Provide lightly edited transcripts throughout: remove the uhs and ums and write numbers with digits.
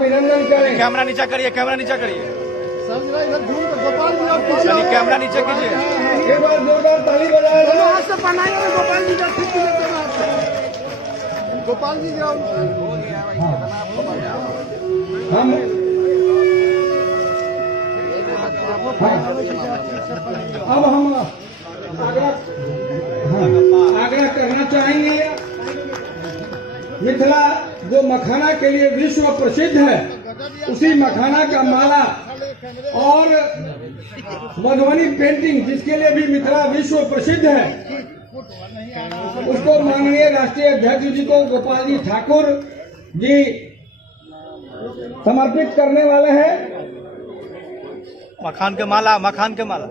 अभिनंदन करें। कैमरा नीचा करिए, कैमरा नीचा करिए, गोपाल जी और चलिए कैमरा नीचे कीजिए। एक बार जोरदार ताली बजाएं। हाथ से बनाइए गोपाल जी का ठीक गोपाल जी जाओ। हम अब हम आग्रह करना चाहेंगे, मिथिला जो मखाना के लिए विश्व प्रसिद्ध है, उसी मखाना का माला और मधुबनी पेंटिंग जिसके लिए भी मिथिला विश्व प्रसिद्ध है, उसको माननीय राष्ट्रीय अध्यक्ष जी को गोपाल जी ठाकुर जी समर्पित करने वाले हैं। मखान के माला, मखान के माला,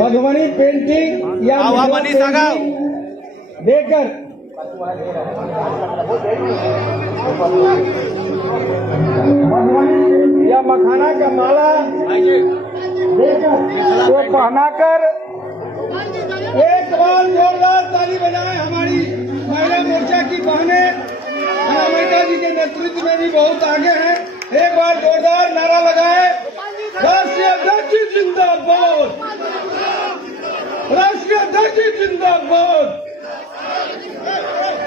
मधुबनी पेंटिंग या मनीष आगाओ देकर या मखाना का माला देकर तो पहनाकर एक बार जोरदार ताली बजाएं। हमारी महिला मोर्चा की बहनें अनामिका जी के नेतृत्व में भी बहुत आगे हैं। एक बार जोरदार नारा लगाएं, राष्ट्रीय अध्यक्ष जिंदाबाद, राष्ट्रीय अध्यक्ष जिंदाबाद,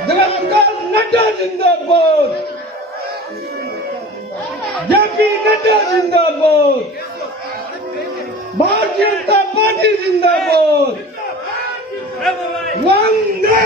जगत नड्डा जिंदाबाद, जेपी नड्डा जिंदाबाद, भारतीय जनता पार्टी जिंदाबाद, वंदे